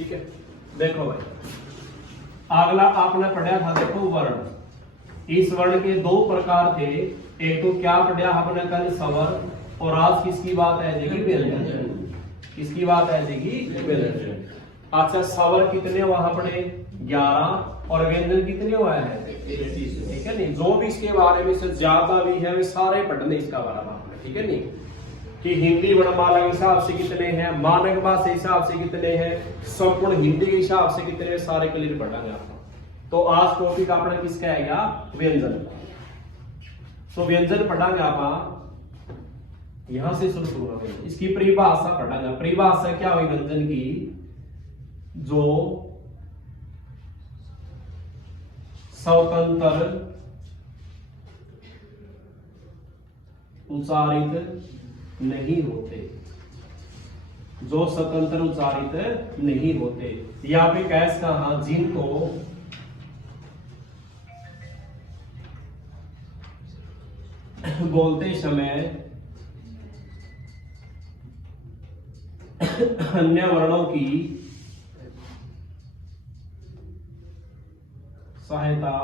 ठीक है, देखो भाई अगला आपने पढ़ा था, देखो वर्ण। इस वर्ण के दो प्रकार थे, एक तो क्या पढ़ा आपने कल स्वर, और आज किसकी बात है देखिए व्यंजन। किसकी बात है देखिए व्यंजन। अच्छा स्वर कितने वहां पढ़े 11 और व्यंजन कितने हुआ है 33। ठीक है नहीं, जो भी इसके बारे में से ज्यादा भी है वे सारे पढ़ने इसका बारे में। ठीक है नहीं, कि हिंदी वर्णमाला के हिसाब से कितने हैं, मानक भाषा के हिसाब से कितने हैं, संपूर्ण हिंदी के हिसाब से कितने, सारे क्लियर पढ़ांगे आपको। तो आज टॉपिक अपना किसका आएगा व्यंजन। तो व्यंजन पढ़ांगे आप, यहां से शुरू करूंगा। इसकी परिभाषा पढ़ांगे। परिभाषा क्या हुई व्यंजन की, जो स्वतंत्र उच्चारित नहीं होते, जो स्वतंत्र उच्चारित नहीं होते, या फिर कैस कहा जिनको बोलते समय अन्य वर्णों की सहायता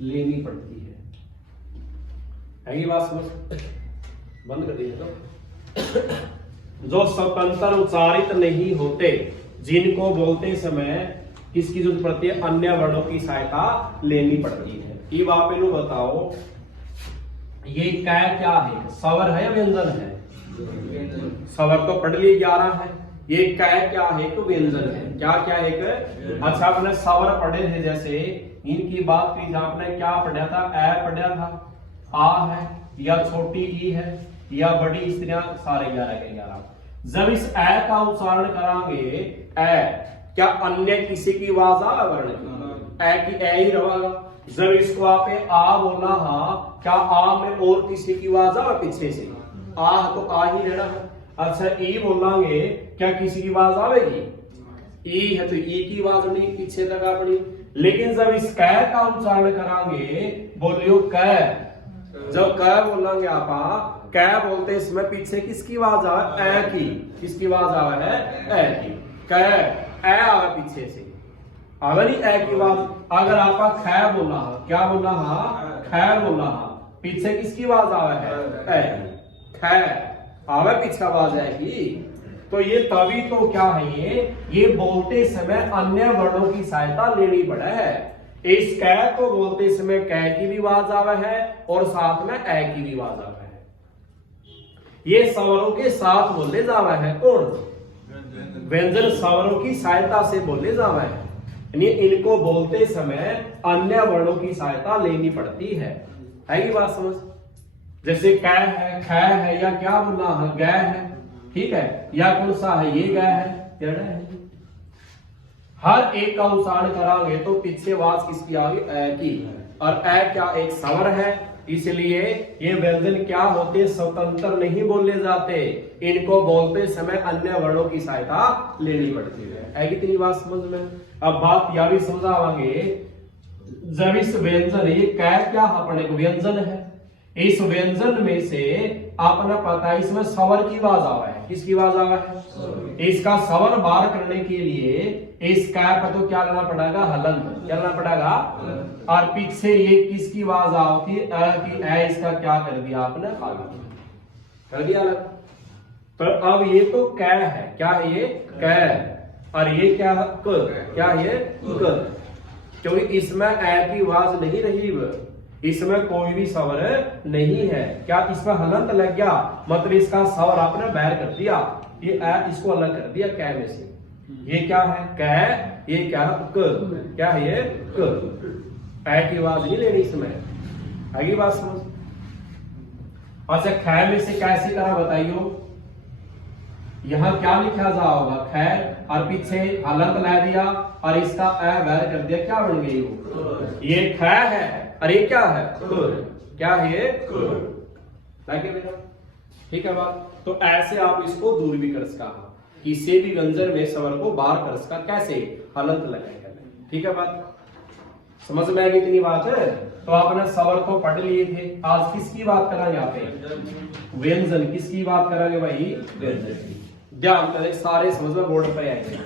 लेनी पड़ती है। ये बात समझ, बंद कर दीजिए। तो जो स्वतंत्र उच्चारित नहीं होते, जिनको बोलते समय किसकी जरूरत पड़ती है, अन्य वर्णों की सहायता लेनी पड़ती है। ये आप इन्हों बताओ, ये क्या है, स्वर है या व्यंजन है? स्वर तो पढ़ लिए 11 है, ये क्या है, एक व्यंजन है। क्या है एक, अच्छा आपने स्वर पढ़े थे, जैसे इनकी बात की आपने क्या पढ़ा था, ए पढ़ा था, आ है या छोटी ई है या बड़ी स्त्रियां, सारे 11 के 11। जब इस ए का उच्चारण करांगे, ए क्या अन्य किसी की आवाज आ वर्ण की, ए की ए ही रहेगा। जब इसको आपे आ बोला, हाँ क्या आ में और किसी की आवाज आ पीछे से, आ तो आ ही रहना है। अच्छा ई बोलांगे, क्या किसी की आवाज आवेगी, ई है तो ई की आवाज नहीं पीछे तक अपनी। लेकिन जब इस कै का उच्चारण करांगे, बोलियो कै, जब कै बोलेंगे आप, कै बोलते इसमें पीछे किसकी आवाज आवे, ए की। किसकी आवाज आवे है, ए की। कै ए आवे पीछे से, आवे नहीं ए की आवाज। अगर आप खै बोला, क्या बोला, खै बोला, पीछे किसकी आवाज आवे है, ए की। खै आवे पीछे आवाज है की। तो ये तभी तो क्या है, ये बोलते समय अन्य वर्णों की सहायता लेनी पड़े है। इस कै को बोलते समय कै की भी आवाज आवे है और साथ में ए की भी आवाज आवे है। ये स्वरों के साथ बोले जावे है, कौन, व्यंजन स्वरों की सहायता से बोले जावे है। यानी इनको बोलते समय अन्य वर्णों की सहायता लेनी पड़ती है ये बात समझ। जैसे कै है, खै है, या क्या बोलना है, गै है, ठीक है, या कौन सा है, ये गै है, हर एक का उच्चारण करांगे तो पीछे आवाज किसकी आ गई, ए की। और ए क्या एक स्वर है, इसलिए ये व्यंजन क्या होते, स्वतंत्र नहीं बोले जाते, इनको बोलते समय अन्य वर्णों की सहायता लेनी पड़ती है। कितनी बात समझ में। अब बात यह भी समझावांगे, जब इस व्यंजन, ये क्या अपने को व्यंजन है, इस व्यंजन में से आपने पता है इसमें स्वर की आवाज आवा है, किसकी आवाज आवा है, इसका स्वर बाहर करने के लिए इस कै पर तो क्या लेना पड़ेगा, हलंत, क्या लेना पड़ेगा। और पीछे ये किसकी आवाज आती है, की ए, इसका क्या कर दिया आपने, कर दिया अलग। तो अब ये तो कै है, क्या है ये कै, और ये क्या है क, क्या है ये क, क्योंकि इसमें ए की आवाज नहीं रही, इसमें कोई भी स्वर नहीं है। क्या इसमें हलंत लग गया, मतलब इसका स्वर आपने बैर कर दिया, ये इसको अलग कर दिया कै में से। ये क्या है कै, ये क्या है क, क्या है ये क, ए की आवाज नहीं लेनी इसमें। आगे बात समझ। अच्छा खै में से कैसे करा बताइयो, यहां क्या लिखा जा होगा, खैर, और पीछे हलंत ला दिया और इसका ए बैर कर दिया, क्या बन गई वो, ये खै है, और ये क्या है, क्या है ये, बेटा ठीक है बात। तो ऐसे आप इसको दूर भी कर सका, किसी भी व्यंजन में स्वर को बाहर कर सका, कैसे, हलंत लगाएगा, ठीक है बात। समझ में आएगी इतनी बात है। तो आपने स्वर तो पढ़ लिए थे, आज किसकी बात करेंगे यहाँ पे? व्यंजन। किसकी बात करेंगे भाई? व्यंजन की। ध्यान करें, सारे समझ में बोर्ड पे आएंगे।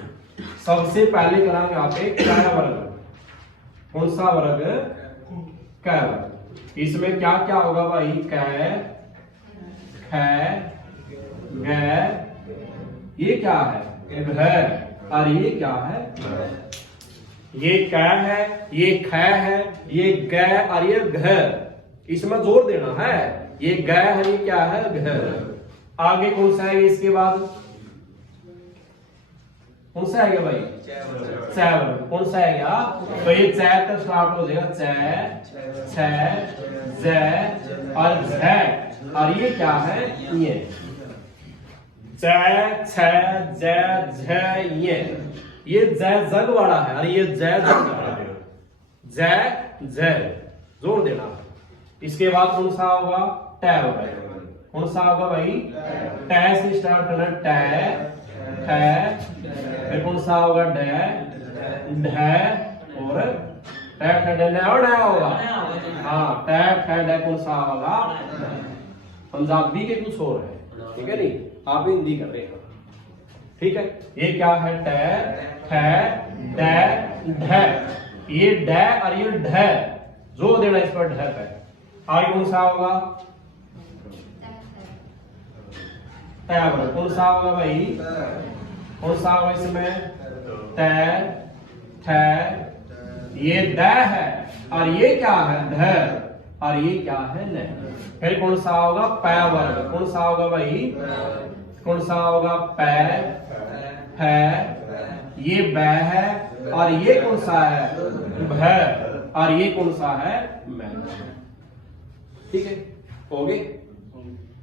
सबसे पहले करेंगे यहाँ पे क वर्ग। कौन सा वर्ग? क वर्ग। इसमें क्या क्या होगा भाई? क, ख, ग, ये क्या है? घ, और ये क्या है? ये क है, ये ख है, ये ग और ये घ। इसमें जोर देना है। ये ग है, ये क्या है? घ। आगे कौन सा है इसके बाद? कौन सा आएगा भाई? च वर्ग। कौन सा आएगा? तो ये च तक स्टार्ट हो जाएगा। च, छ, ज और झ। और ये क्या है? ये च, छ, ज, झ, ये ज जग वाला है और ये ज जग वाला है। ज, झ जोर देना। इसके बाद कौन सा होगा? ट होगा। कौन सा होगा भाई? ट से स्टार्ट करना। ट, ठ, फिर कौन सा होगा? ड, ढ और ट, ठ, ड और ड होगा। हाँ, ट, ठ, ड कौन सा होगा? पंजाबी के कुछ और है, ठीक है नहीं? आप हिंदी कर रहे हो, ठीक है? ये क्या है? ट, ठ, ड, ढ। ये ड और ये ढ जोर देना इस पर, ढ पे। आगे कौन सा होगा? ट वर्ग। कौन सा होगा भाई? कौन सा होगा इसमें? ट, ठ, ये ड है और ये क्या है? ढ और ये क्या है? न। फिर कौन सा होगा? प वर्ग। कौन सा होगा भाई? कौन सा होगा? प, फ, ये ब है और ये कौन सा है? भ और ये कौन सा है? म। ठीक है, हो गए?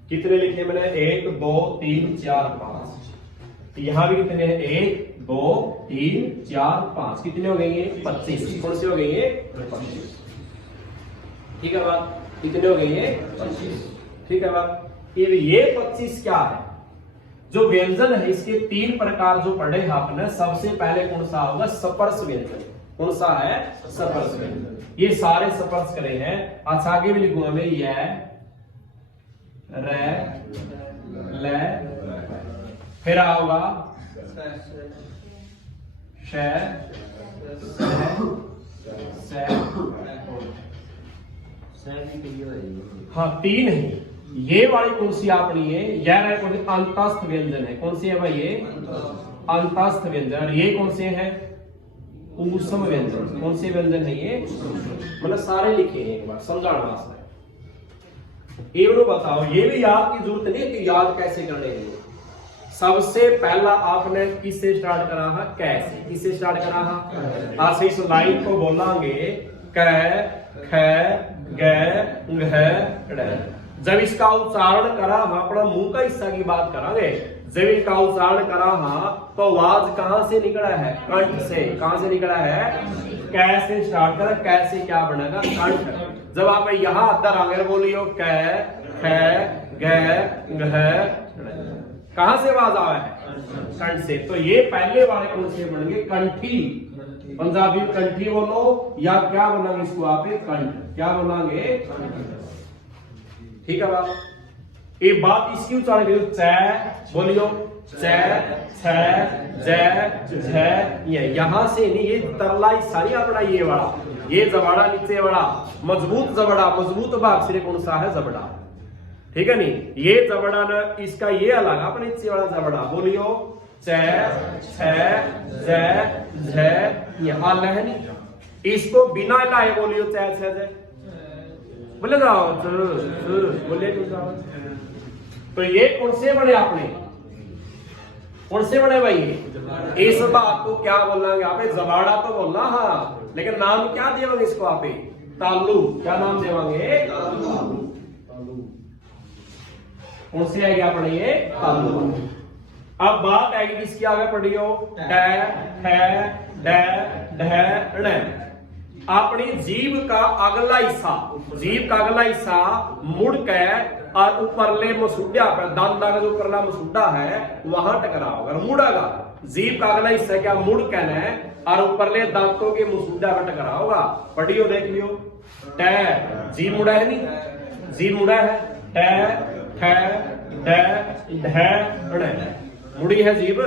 कितने लिखे मैंने? 1 2 3 4 5। यहां भी कितने हैं? 1 2 3 4 5। कितने हो गए? 25। कौन से हो गए? 25। ठीक है बात? कितने हो गए? 25। ठीक है बात? ये 25 क्या है? जो व्यंजन है इसके 3 प्रकार जो पढ़े हैं आपने। सबसे पहले कौन सा होगा? स्पर्श व्यंजन। कौन सा है? स्पर्श व्यंजन। ये सारे स्पर्श करे हैं। अच्छा, आगे भी लिखूंगा मैं। य, र, ल, फिर होगा श, हाँ 3 है। ये वाली कौन सी आपनी है? यह कौन सी? अंतस्थ व्यंजन है। कौन सी है भाई? ये अंतस्थ व्यंजन। और ये कौन से है? ऊष्म व्यंजन। कौन से व्यंजन है ये? मतलब सारे लिखे हैं, एक बार समझाना वास्ते। ये बताओ, ये भी याद की जरूरत नहीं है कि याद कैसे करने हैं। सबसे पहला आपने किससे स्टार्ट करा है? कैसे? किससे स्टार्ट करा है? आज से इस लाइन को बोलांगे क, ख, ग, घ, ड़। जब इसका उच्चारण करा हम अपना मुंह का हिस्सा की बात करांगे। जब इसका उच्चारण करा तो आवाज कहां से निकला है? कंठ से। कहां से निकला है? कैसे स्टार्ट करा? कैसे क्या बनेगा? कंठ। जब आप यहां अंदर आगे बोलियो क, ख, ग, घ, कहां से आवाज आवा है? कंठ से। तो ये पहले वाले कौन से बनेंगे? कंठी। पंजाबी कंठी बोलो या क्या बोलेंगे इसको आप? कंठ। क्या बोलेंगे? ठीक है बात? ये बात इसकी उच्चारण करियो। च बोलियो। च, छ, ज, झ। ये यहां से नहीं, ये तरला हिस्सा नहीं अपना। ये वाला, ये जबड़ा नीचे वाला मजबूत जबड़ा, मजबूत भाग सिरे कौन सा है? जबड़ा। ठीक है नहीं? ये जबड़ा न इसका ये अलग अपने नीचे वाला जबड़ा। बोलियो च, छ, ज, झ। ये हाल है नहीं। इसको बिना लाए बोलियो च, छ, ज। बोले जाओ बोले। तो ये कौन से बने आपने? कौन से बने भाई? इस बात को क्या बोलेंगे आप? जबाड़ा तो बोलना। हाँ, लेकिन नाम क्या देंगे इसको आप? तालु। क्या नाम देवांगे? तालु। कौन से आएगी अपने? ये तालु। अब बात आएगी किसकी? आगे पढ़ियो। ट, ठ, ड, ढ, ण। अपनी जीभ का अगला हिस्सा, जीभ का अगला हिस्सा मुड़ के और ऊपरले मसूड़ा पर, दांत का जो ऊपरला मसूड़ा है वहां टकरा होगा, मुड़ेगा। जीभ का अगला हिस्सा क्या मुड़ कहना है और ऊपरले दांतों के मुसूदा कट करा होगा। पढ़ियो देख लियो। ट जीभ मुड़ा है नहीं, जीभ मुड़ा है। ट ठ ड ढ मुड़ी है जीभ।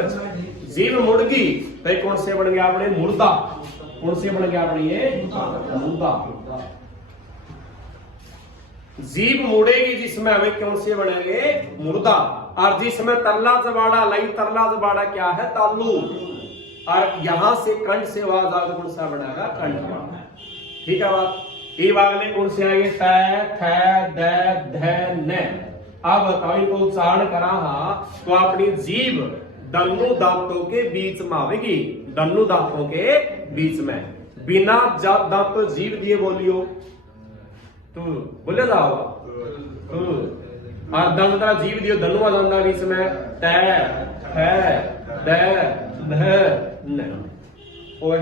जीभ मुड़ गई तो ये कौन से बन गया अपने मुर्दा। कौन से बन गया अपने ये मुर्दा। जीभ मुड़ेगी जिसमें हमें कौन से बनेंगे मुर्दा। और जिसमें तरला जबाड़ा लई, तरला जबाड़ा क्या है तालू, और यहां से कंठ से आवाज आगे कौन सा बनेगा कंठ। ठीक है बात। ये वाले कौन से आएंगे थ थ द ध न। अब बताओ इनको उच्चारण करा तो अपनी जीभ दोनों दांतों के बीच में आवेगी, दोनों दांतों के बीच में। बिना दांत जीभ दिए बोलियो तू बोले जाओ और दंता जीव दियो धनुआ दंता बीच में त है द ध न। ओए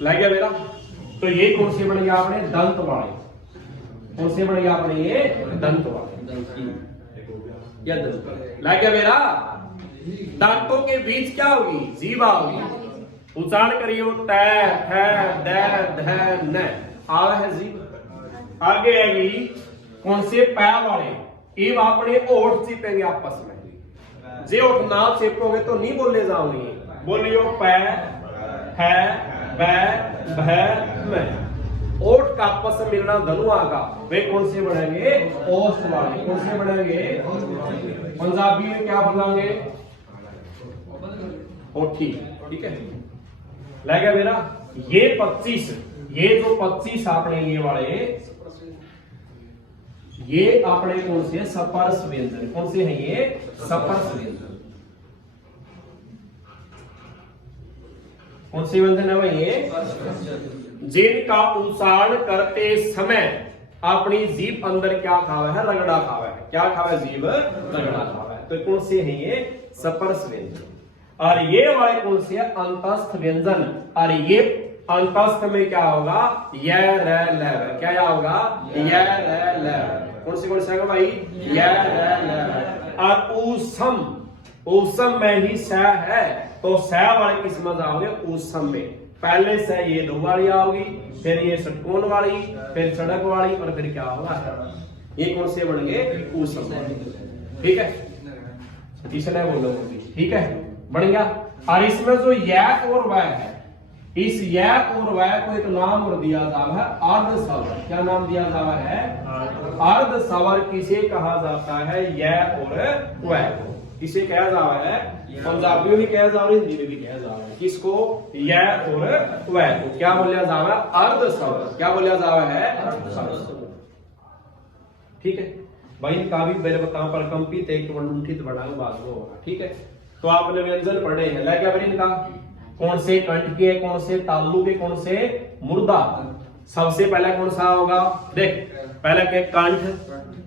लग गया मेरा। तो ये कौन से बन गया आपने दंत वाले। कौन से बन गया आपने ये दंत वाले या दंत। लग गया मेरा। दांतों के बीच क्या होगी जीवा होगी। उच्चारण करियो त थ द ध न। आवे है जीभ। आगे आएगी कौन से पैर वाले। ये अपने होठ चिपेंगे आपस में। जे होठ ना चिपोगे तो नहीं बोले जाओगे। बोलियो पै है बै भै में। ओठ का आपस में मिलना धनुआ का वे कौन से बनेंगे ओठ वाले। कौन से बनेंगे पंजाबी में क्या बोलेंगे ओठी। ठीक है लग गया मेरा। ये 25 ये जो 25 आपने ये वाले ये अपने कौन से सपर्श व्यंजन। कौन से हैं ये सपर्श व्यंजन। कौन से व्यंजन है भाई ये जिनका उच्चारण करते समय अपनी जीभ अंदर क्या खावा है रगड़ा खावा है। क्या खावा है जीभ रगड़ा खावा है। तो कौन से हैं ये सपर्श व्यंजन। और ये वाले कौन से अंतस्थ व्यंजन। और ये अंतस्थ में क्या होगा य र ल। क्या होगा य र ल। कौन से होगा भाई य र ल। और ऊसम ऊसम में ही स है तो स वाले किस में जाओगे ऊसम में। पहले से ये दो वाली आओगी फिर ये षटकोण वाली फिर सड़क वाली और फिर क्या होगा ये कौन से बन गए ऊसम। ठीक है तीसरा बोलो ठीक है बन गया। और इसमें जो यह और वह है इस यह और वह को एक नाम और दिया जावा है अर्ध सवर। क्या नाम दिया जावा है अर्ध सवर। किसे कहा जाता है यह और वह को। किसे कहा जावा है पंजाबी में भी कहा जावा हिंदी में भी कहा जावा है। किसको यह और वह को क्या बोलिया जावा अर्ध सवर। क्या बोलिया जावा है अर्ध सवर। ठीक है भाई का भी मेरे बताओ पर कंपित एक वंठित बढ़ाओ बात होगा। ठीक है तो आपने व्यंजन पढ़े हैं लग गया इनका। कौन से कंठ के कौन से तालु के कौन से मुर्दा। सबसे पहले कौन सा होगा देख पहले के कंठ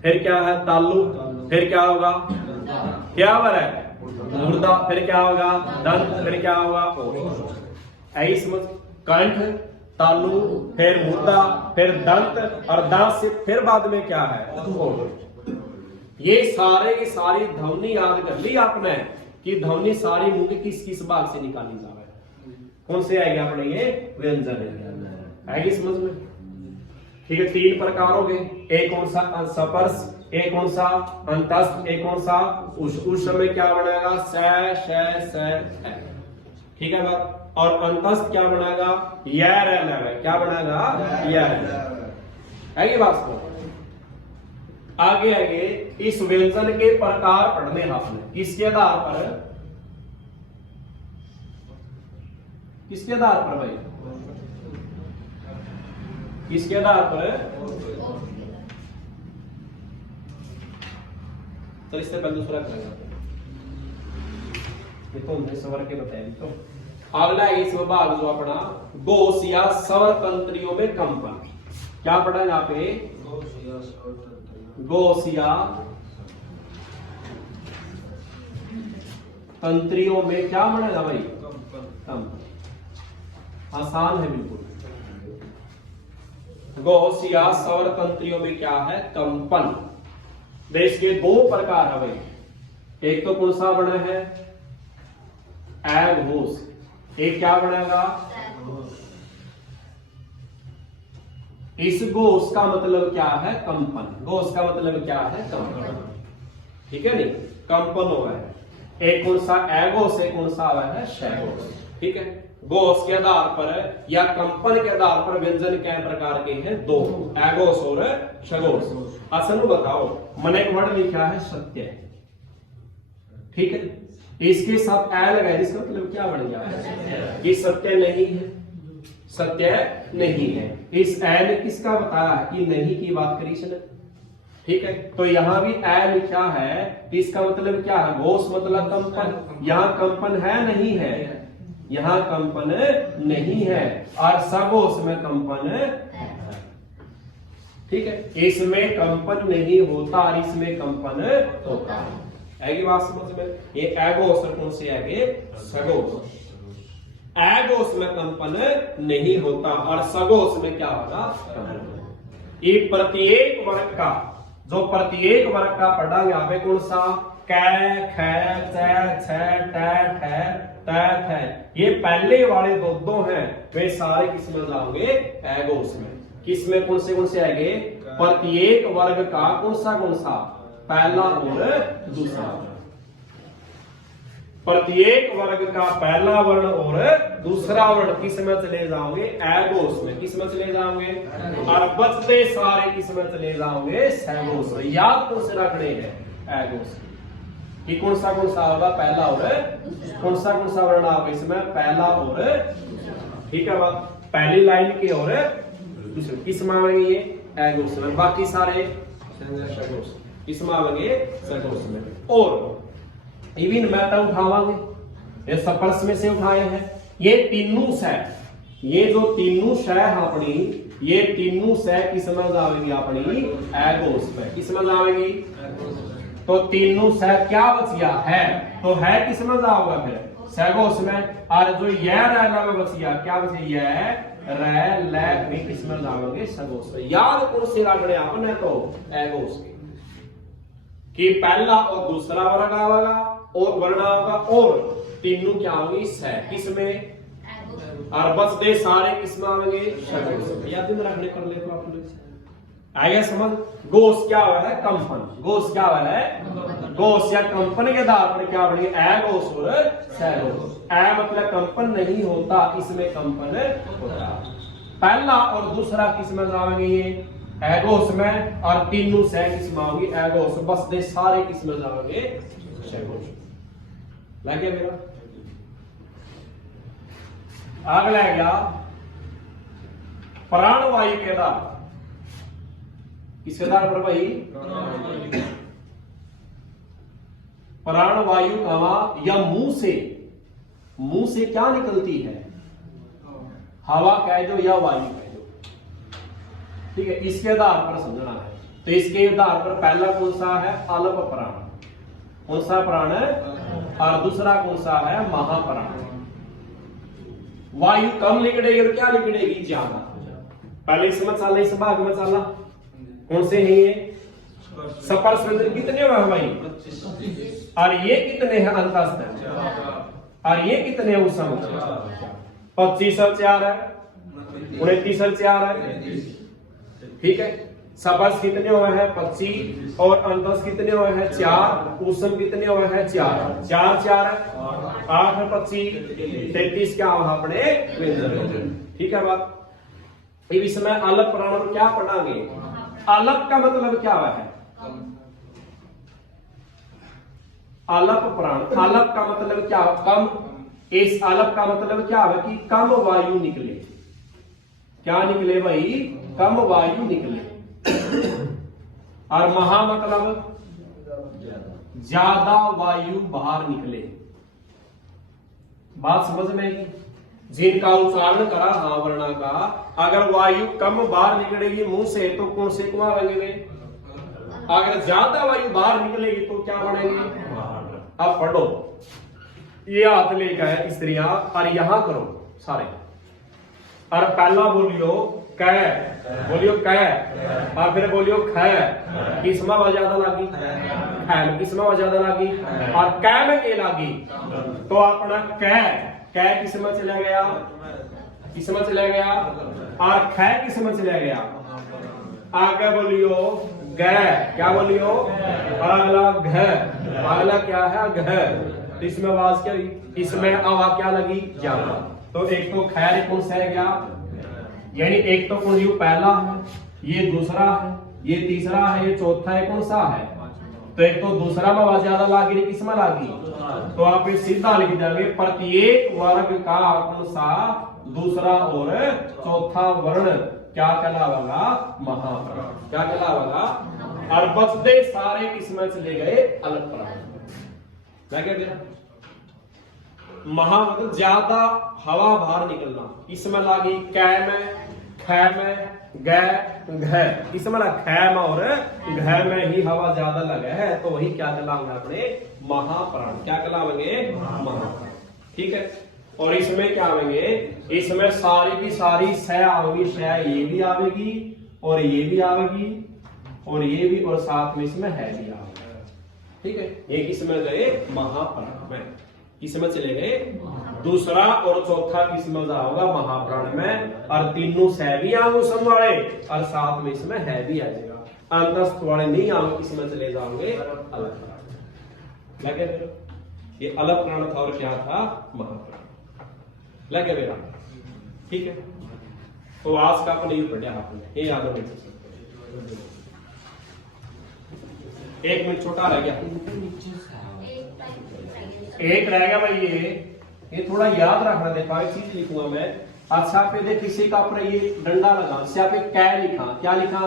फिर क्या है तालु फिर क्या होगा क्या है मुर्दा फिर क्या होगा दंत फिर क्या होगा ऐसी समझ। कंठ तालु फिर मुर्दा फिर दंत और दांत से फिर बाद में क्या है ये सारे की सारी ध्वनि याद कर ली आपने कि ध्वनि सारी मुंह के किस किस भाग से निकाली जाए। कौन से आएगा अपने ये व्यंजन आएगी समझ में। ठीक है तीन प्रकार हो गए। एक कौन सा सपर्श एक कौन सा अंतस्थ एक कौन सा उस समय क्या बनेगा स। ठीक है बात। और अंतस्थ क्या बनेगा यह रहना क्या बनेगा यह आएगी बात को। आगे आगे इस व्यंजन के प्रकार पढ़ने आपने किसके आधार पर किसके आधार पर भाई किसके आधार पर। तो इससे पहले दूसरा करेगा ये तो हमने स्वर के बताया। तो अगला इस विभाग जो अपना गोश या स्वर तंत्रियों में कंपन। क्या पढ़ा यहाँ पे गोश या तंत्रियों में क्या बनेगा भाई कंपन। आसान है बिल्कुल। गोश या स्वर तंत्रियों में क्या है कंपन। देश के दो प्रकार है भाई। एक तो कौन सा बना है एघोष, ये क्या बनेगा? इस घोष का मतलब क्या है? कंपन। घोष का मतलब क्या है? कंपन। ठीक है नहीं, कंपन हो रहा है। एक कौन सा? एघोष, एक कौन सा है? शघोष। ठीक है, घोष के आधार पर या कंपन के आधार पर व्यंजन क्या प्रकार के हैं? दो, एघोष और शघोष। असल बताओ, मैंने एक वर्ड लिखा है सत्य, ठीक है, इसके साथ ए लगाए, इसका मतलब क्या बन गया? ये सत्य नहीं है, सत्य नहीं है। इस ए ने किसका बताया कि नहीं की बात करी इसने? ठीक है, तो यहां भी ए लिखा है, इसका मतलब क्या है? घोष मतलब कंपन। यहां कंपन है नहीं है? यहां कंपन नहीं है, और सघोष में कंपन है। ठीक है, इसमें कंपन नहीं होता और इसमें कंपन होता है। आगे बात समझ में? ये एघोष कौन से आगे? सघोष। एघोष में कंपन नहीं होता और सघोष में क्या होगा? ये प्रत्येक वर्ग का, जो प्रत्येक वर्ग का पढ़ा यहाँ पे कौन सा? कै, ख, छ, ट, ठ, ये पहले वाले दो हैं, वे सारे किस में जाओगे? एघोष में। किसमें कौन से आएंगे? प्रत्येक वर्ग का कौन सा? पहला और दूसरा। प्रत्येक वर्ग का पहला वर्ण और दूसरा वर्ण किस में चले जाओगे? एघोष में। किस में चले जाओगे? और बचते सारे किस में चले जाओगे? सघोष में। याद कौन से रखने हैं? एघोष कि कौन सा होगा? पहला और कौन सा वर्ण होगा इसमें? पहला और। ठीक है बात, पहली लाइन के और दूसरे किस में आएंगे? एघोष में। बाकी सारे सघोष किस में आएंगे? सघोष में। और इवन मैं तो उठावांगे, ये सपर्श में से उठाए हैं, ये तीनों से, ये जो तीनों शय अपनी, ये तीनों से किस में जाएगी? अपनी एघोष में। किस में जाएगी? तो तीनों से क्या बच गया? है, तो है किस में जाओगा? फिर सघोष में। और जो यह रहना में बच गया, क्या बचे? यह रह ल में किस में जाओगे? सघोष में। याद कौन से रखने आपने? तो एघोष के, कि पहला और दूसरा वर्ग आएगा और वर्ण आएगा, और तीनों क्या होगी? सह। किसमें? और बस दे सारे किसमें आएंगे? सघोष। याद दिन रखने कर ले तो आप लोग आएगा समझ। घोष क्या हुआ है? कंपन। घोष क्या हुआ है? घोष या कंपन के आधार पर क्या बनेगी? एघोष और सघोष। ए मतलब कंपन नहीं होता, इसमें कंपन होता। पहला और दूसरा किसमें जाएंगे? ये एघोष में, और तीनों से किसमें होगी? एघोष। बस दे सारे किसमें जाएंगे? सघोष। लग गया मेरा? अगला गया प्राणवायु के आधार। किसके आधार पर भाई? प्राणवायु का या मुंह से क्या निकलती है? हवा कह दो या वायु कह दो, ठीक है, इसके आधार पर समझना है। तो इसके आधार पर पहला कौन सा है? अल्प प्राण। कौन सा प्राण है? और दूसरा कौन सा है? महाप्राण। वायु कम निकलेगी और क्या निकलेगी? ज्यादा। पहले इसमें चला, इस भाग में चला, कौन से है ये? स्पर्श व्यंजन कितने हुए भाई? और ये कितने हैं? अंतस्थ। और ये कितने हैं? उसम 25 और 4 है, 29 और 4 है। ठीक है, स्पर्श कितने हुए हैं? 25, और अंतस्थ कितने हुए हैं? 4। उसम कितने हुए हैं? 4 4 है, 8 और 25 33 क्या हुआ अपने व्यंजन। ठीक है बात। अब इसमें अलग प्राण और क्या पढ़ांगे? अलग का मतलब क्या है? अलप प्राण। अलप का मतलब क्या? कम। इस अलप का मतलब क्या है? कि कम वायु निकले। क्या निकले भाई? कम वायु निकले। और महा मतलब ज्यादा वायु बाहर निकले। बात समझ में आई? जिनका उच्चारण करा हाँ वर्णा का, अगर वायु कम बाहर निकलेगी मुंह से तो कौन से कुआं बनेंगे? अगर ज्यादा वायु बाहर निकलेगी तो क्या बनेगी? अब पढ़ो, ये हाथ लेकर है स्त्रियां, और यहां करो सारे, और पहला बोलियो कै, बोलियो कै, और फिर बोलियो ख, किसमें आवाज ज्यादा लागी, खै में किसमें आवाज ज्यादा लागी, और कै में के लागी, तो अपना कै, कै किसमें चला गया, किसमें चला गया, और ख किसमें चला गया, आगे बोलियो ग, क्या बोलियो, और अगला घ, अगला क्या है घ, तो इसमें आवाज क्या, इसमें आवाज क्या लगी ज्यादा, तो एक तो खैर कौन सा है गया, यानी एक तो कौन यू पहला है, ये दूसरा है, ये तीसरा है, ये चौथा है, कौन सा है, तो एक तो दूसरा में आवाज ज्यादा लागी, किसमें लागी, तो आप ये सीधा लिख देंगे प्रत्येक वर्ग का कौन सा दूसरा और चौथा वर्ण क्या कहलावेगा, महाप्राण, क्या कहलावेगा, और बचते सारे किसमें चले गए, अलग प्राण, क्या कहते महा मतलब ज्यादा हवा बाहर निकलना, इसमें लागी कै में, ख में, ग, घ, इसमें लगा ख में और घ में ही हवा ज्यादा लगे है, तो वही क्या कहलाएंगे अपने महाप्राण, क्या कहलाएंगे महाप्राण, ठीक है। और इसमें क्या आवेंगे, इसमें सारी की सारी स आवेगी, श ये भी आवेगी और ये भी आवेगी और ये भी, और साथ में इसमें है भी आवेगा, ठीक है। एक इसमें गए महाप्राण में, इसमें चले गए, दूसरा और चौथा किसमें होगा, महाप्राण में, और तीनों से भी आंगो वाले और साथ में इसमें है भी आ जाएगा, अंतस्थ वाले नहीं आंगो किसमें चले जाओगे, अलग प्राण, लगे ये अलग प्राण था और क्या था, महाप्राण, लगे बेटा, ठीक है। तो आज का अपन ये पढ़ा आपने, ये याद रख सकते, एक मिनट छोटा रह गया, एक रह गया भाई, ये थोड़ा याद रखना, देखा एक चीज लिखूंगा मैं, अच्छा पे देख किसी का ऊपर ये डंडा लगा, इससे पे क्या लिखा, क्या लिखा,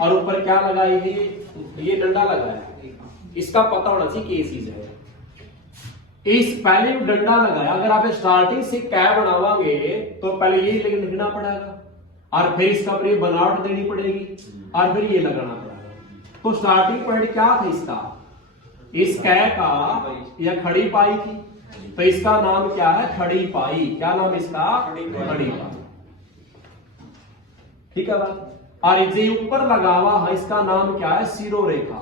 और ऊपर क्या लगा, ये डंडा लगा है, इसका पता होना चाहिए कि चीज है, इस पहले डंडा लगाया, अगर आप स्टार्टिंग से क्या बनावांगे तो पहले ये लिखना पड़ेगा, और फिर इसका ऊपर ये बनावट देनी पड़ेगी, और फिर ये लगाना पड़ेगा, तो स्टार्टिंग पॉइंट क्या था इसका, इस कै का यह खड़ी पाई थी, तो इसका नाम क्या है, खड़ी पाई, क्या नाम इसका, खड़ी पाई, ठीक है बात। और जो ऊपर लगा हुआ है इसका नाम क्या है, शिरोरेखा,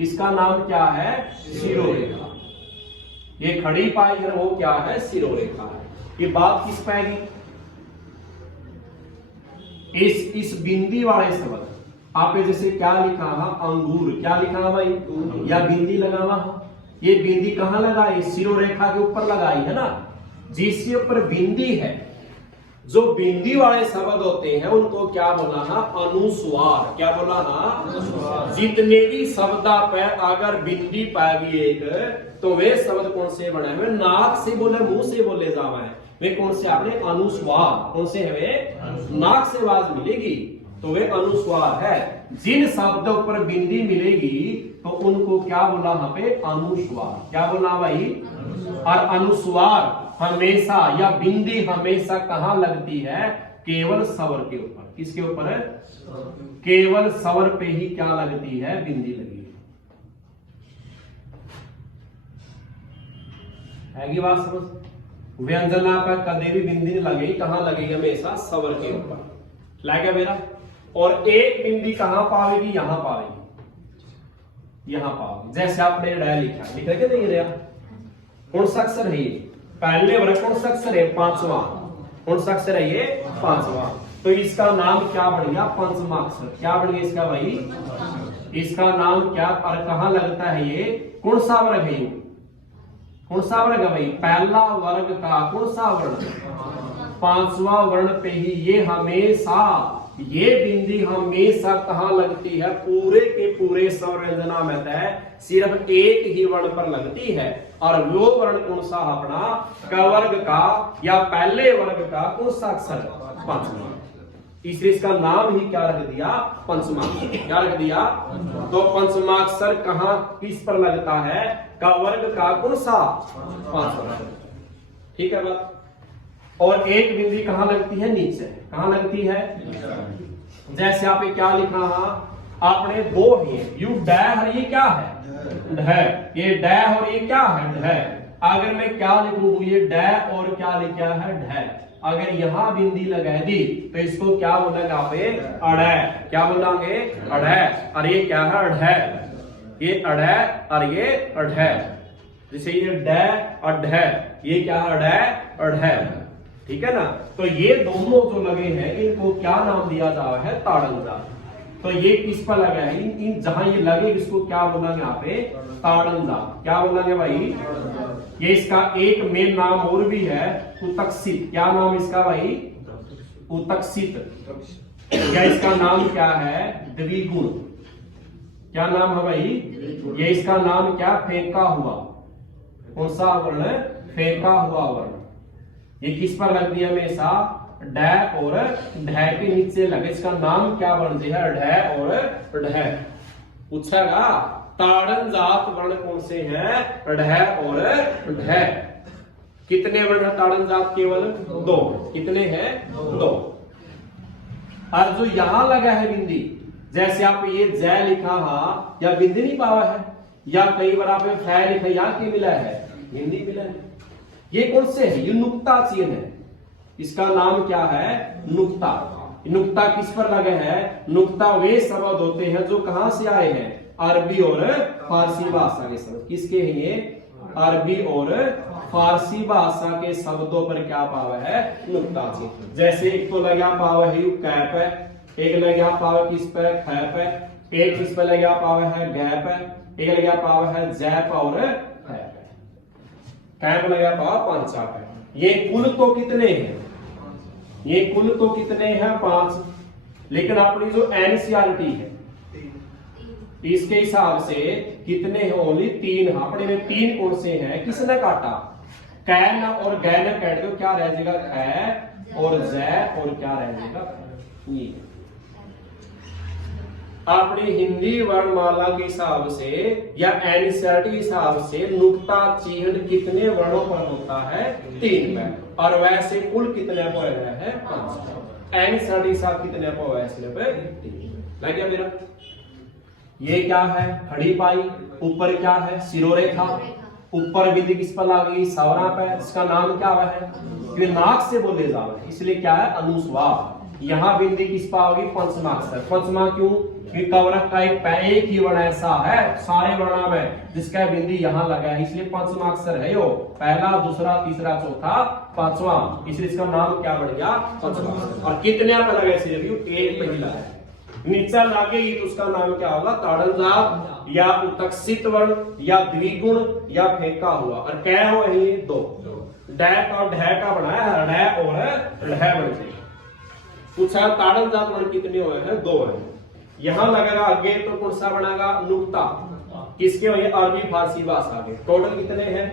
इसका नाम क्या है, शिरोरेखा, ये खड़ी पाई है वो क्या है, शिरोरेखा है। ये बात किस पे है, इस बिंदी वाले शब्द आप जैसे क्या लिखा है, अंगूर, क्या लिखा है भाई, या बिंदी लगावा, ये बिंदी कहां लगाई, शिरोरेखा के ऊपर लगाई है ना, जिसके ऊपर बिंदी है, जो बिंदी वाले शब्द होते हैं उनको क्या बोलाना, अनुस्वार, क्या बोलाना, जितने भी शब्द पे अगर बिंदी पाएगी एक, तो वे शब्द कौन से बने हुए, नाक से बोले, मुंह से बोले जावे, वे कौन से आपने अनुस्वार, कौन से है वे, नाक से आवाज मिलेगी तो वे अनुस्वार है, जिन शब्दों पर बिंदी मिलेगी तो उनको क्या बोला यहाँ पे, अनुस्वार, क्या बोला भाई, और अनुस्वार हमेशा या बिंदी हमेशा कहां लगती है, केवल स्वर के ऊपर, किसके ऊपर है, केवल स्वर पे ही क्या लगती है, बिंदी लगी है, बात समझ, व्यंजना पर कभी भी बिंदी नहीं लगेगी, कहां लगेगी, हमेशा स्वर के ऊपर, लगा मेरा। और एक बिंदी कहां पावेगी, यहां पावेगी, यहां पावेगी, जैसे आपने डा लिखा, लिखा क्या नहीं रहा, कौन सा अक्षर है ये, पहले वर्ग कौन सा अक्षर है, पांचवा, कौन सा अक्षर है ये, पांचवा, तो इसका नाम क्या बन गया, पंचमा अक्षर, क्या बन गया इसका भाई, इसका नाम क्या, और कहां लगता है ये, कौन सा वर्ग है ये, कौन सा वर्ग है भाई, पहला वर्ग का कौन सा वर्ण, पांचवा वर्ण पे ही ये हमेशा, ये बिंदी हमेशा कहां लगती है, पूरे के पूरे स्वरंजना में है, सिर्फ एक ही वर्ण पर लगती है, और वो वर्ण कौन सा, अपना क वर्ग का या पहले वर्ग का कौन सा अक्षर, पंचमा, इसलिए इसका नाम ही क्या रख दिया, पंचमा, क्या रख दिया, तो पंचमाक्षर कहां किस पर लगता है, क वर्ग का कौन सा, पांचवा, ठीक है बात। और एक बिंदी कहां लगती है, नीचे, कहां लगती है, जैसे आप क्या लिखा है, आपने दो है, यू डै और ये क्या है, ढ, ये डै और ये क्या है, ढ, अगर मैं क्या लिखूं, ये डै और क्या लिखा है, ढ, अगर यहाँ बिंदी लगा दी तो इसको क्या बोलेंगे आप? अड़। क्या बोलेंगे? अड़। और ये क्या है? अढ़। ये अड़ और ये अढ़। जैसे ये ड और ढ, ये क्या है? अढ़। ठीक है ना? तो ये दोनों जो लगे हैं इनको क्या नाम दिया जा रहा है? ताड़न जात। तो ये किस पर लगा है? इन जहां ये लगे इसको क्या बोलेंगे यहाँ पे? ताड़न जात। क्या बोलेंगे भाई? ये इसका एक मेन नाम और भी है, उत्तक्षित। क्या नाम इसका भाई? उत्तक्षित। या इसका नाम क्या है? द्विगुण। क्या नाम है भाई? ये इसका नाम क्या? फेंका हुआ। कौन सा वर्ण? फेंका हुआ वर्ण। ये किस पर लग दिया? हमेशा ड और ढ के नीचे लगे। इसका नाम क्या बन है? ढ और ढ। पूछेगा ताड़न जात वर्ण कौन से हैं? ढ और ढ। कितने वर्ण है ताड़न जात? केवल 2। कितने हैं? 2। और जो यहां लगा है बिंदी, जैसे आप ये जय लिखा है या बिंदी नहीं पावा है, या कई बार आपने फै लिखा, यहाँ की मिला है? हिंदी मिला है। ये कौन से है? ये नुक्ता चिन्ह है। इसका नाम क्या है? नुक्ता। नुक्ता किस पर लगे हैं? नुक्ता वे शब्द होते हैं जो कहां से आए हैं? अरबी और फारसी भाषा के शब्द। किसके हैं ये? अरबी और फारसी भाषा के शब्दों पर क्या पावा है? नुक्ता चिन्ह। जैसे एक तो लगा पावा है कैप, एक लगा पावा किस पर? खैप, एक किस पर लगा पावा है? गैप, एक लगा पावा है जैप और खैप। कैप लगा पावा पंचा पे। ये कुल तो कितने हैं? ये कुल तो कितने हैं? 5। लेकिन अपनी जो एनसीईआरटी है इसके हिसाब से कितने हैं? ओनली 3 है। अपने में 3 कौन से हैं? किसने काटा? कैन और गैन काट दो, क्या रह जाएगा? कै और जै और क्या रह जाएगा? ये। अपनी हिंदी वर्णमाला के हिसाब से या एनसीईआरटी के हिसाब से नुक्ता चिन्ह कितने वर्णों पर होता है? 3 में। और वैसे कुल कितने पर है? 5। एनसीईआरटी हिसाब कितने पर है? इसलिए पे 3 लग गया मेरा। ये क्या है? खड़ी पाई। ऊपर क्या है? शिरोरेखा। ऊपर बिंदी किस पर लगी? सवरा पे। इसका नाम क्या है? ये नाक से बोले जा रहे, इसलिए क्या है? अनुस्वार। यहाँ बिंदी किस पर होगी? पंचमाक्षर। पंचमा क्यों? कि कवरक का एक ही वर्ण ऐसा है सारे वर्णों में जिसका बिंदी यहाँ लगा है, इसलिए पंचमाक्षर है। यो पहला, दूसरा, तीसरा, चौथा, 5वां, इसलिए इसका नाम क्या बढ़ गया? पंचमाक्षर। और कितने पे लगे? सिर्फ एक पहला है। नीचा लागेगी तो उसका नाम क्या होगा? ताड़न जात या उत्तक्षित वर्ण या द्विगुण या फेंका हुआ। और क्या हो? ये 2 डैक और ढै का बनाया है, ढै और ढै बन गए। पूछा ताड़न जात वर्ण कितने हुए हैं? 2 है। यहां लगेगा आगे तो कौन सा बनेगा? नुक्ता। किसके हुए? अरबी फारसी भाषा के। टोटल कितने हैं?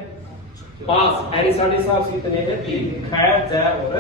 5। एनसीईआरटी हिसाब से कितने हैं? 3। खैर, जय और